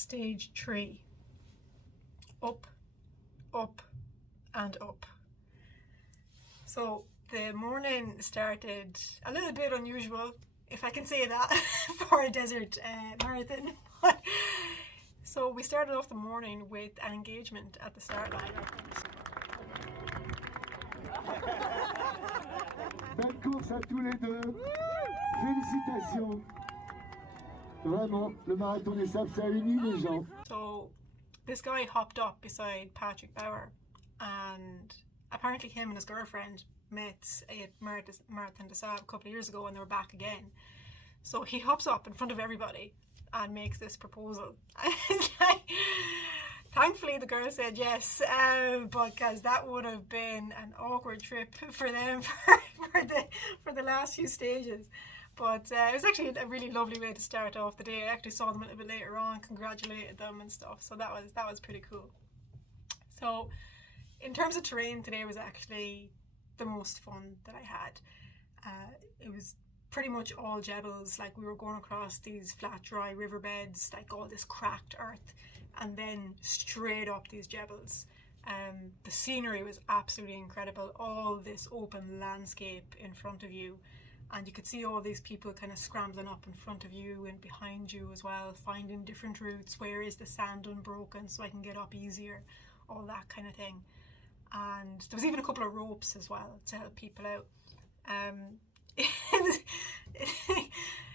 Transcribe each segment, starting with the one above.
stage 3. Up, up, and up. So the morning started a little bit unusual, if I can say that, for a desert marathon. So we started off the morning with an engagement at the start line. Belle course à tous les deux. Félicitations. Vraiment, le marathon des sables, ça unit les gens. So this guy hopped up beside Patrick Bauer, and apparently him and his girlfriend met at Marathon des Sables a couple of years ago, and they were back again. So he hops up in front of everybody and makes this proposal. Thankfully the girl said yes, because that would have been an awkward trip for them for the last few stages. But it was actually a really lovely way to start off the day. I actually saw them a little bit later on, congratulated them and stuff, so that was pretty cool. So in terms of terrain, today was actually the most fun that I had. It was pretty much all Jebels. Like, we were going across these flat dry riverbeds, like all this cracked earth, and then straight up these Jebels. The scenery was absolutely incredible, all this open landscape in front of you, and you could see all these people kind of scrambling up in front of you and behind you as well, finding different routes. Where is the sand unbroken so I can get up easier, all that kind of thing. And there was even a couple of ropes as well to help people out.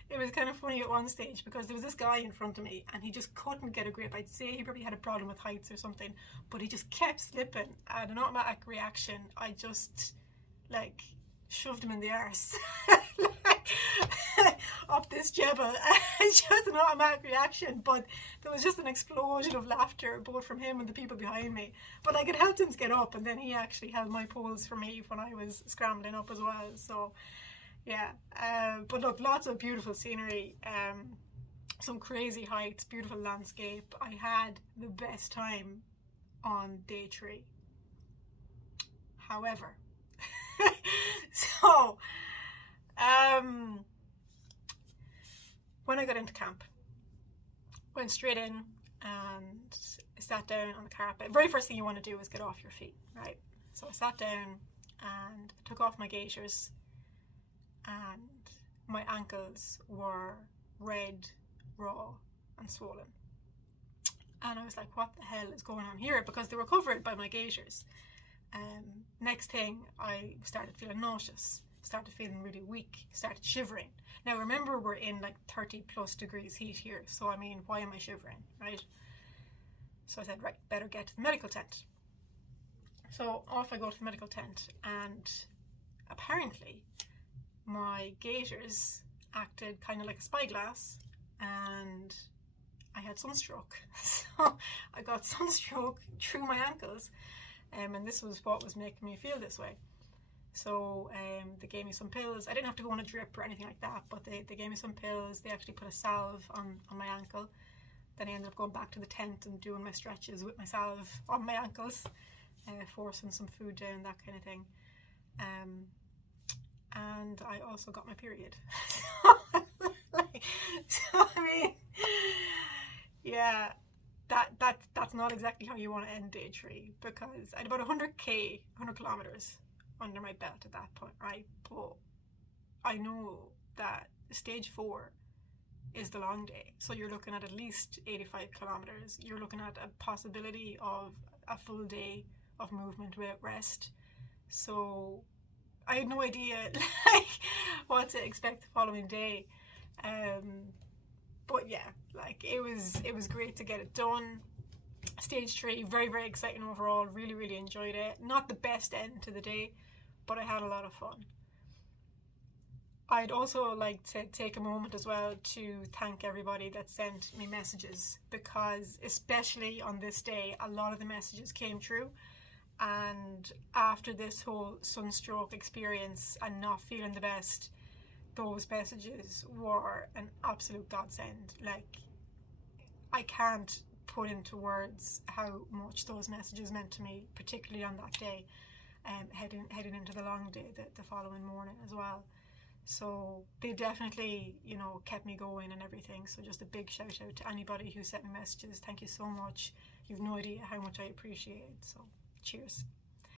It was kind of funny at one stage because there was this guy in front of me and he just couldn't get a grip. I'd say he probably had a problem with heights or something, but he just kept slipping. And an automatic reaction, I just like shoved him in the arse up this Jebel. It's just an automatic reaction, but there was just an explosion of laughter both from him and the people behind me. But I could help him to get up, and then he actually held my poles for me when I was scrambling up as well. So yeah, but look, lots of beautiful scenery, some crazy heights, beautiful landscape. I had the best time on day 3. However, so when I got into camp, went straight in and sat down on the carpet. Very first thing you want to do is get off your feet, right? So I sat down and took off my gaiters, and my ankles were red, raw and swollen. And I was like, what the hell is going on here? Because they were covered by my gaiters. Next thing, I started feeling nauseous, started feeling really weak, started shivering. Now remember, we're in like 30 plus degrees heat here, so I mean, why am I shivering, right? So I said, right, better get to the medical tent. So off I go to the medical tent, and apparently my gaiters acted kind of like a spyglass, and I had sunstroke. So I got sunstroke through my ankles, and this was what was making me feel this way. So they gave me some pills. I didn't have to go on a drip or anything like that, but they gave me some pills. They actually put a salve on my ankle. Then I ended up going back to the tent and doing my stretches with my salve on my ankles, forcing some food down, that kind of thing. And I also got my period. So I mean, yeah, that's not exactly how you want to end day 3, because I had about 100 kilometers under my belt at that point, right? But I know that stage 4 is the long day, so you're looking at least 85 kilometers. You're looking at a possibility of a full day of movement without rest. So I had no idea like what to expect the following day. But yeah, like it was great to get it done. Stage 3, very, very exciting overall. Really enjoyed it. Not the best end to the day, but I had a lot of fun. I'd also like to take a moment as well to thank everybody that sent me messages, because especially on this day, a lot of the messages came through. And after this whole sunstroke experience and not feeling the best, those messages were an absolute godsend. Like, I can't put into words how much those messages meant to me, particularly on that day, heading into the long day the following morning as well. So they definitely, you know, kept me going and everything. So just a big shout out to anybody who sent me messages. Thank you so much. You've no idea how much I appreciate it. So cheers.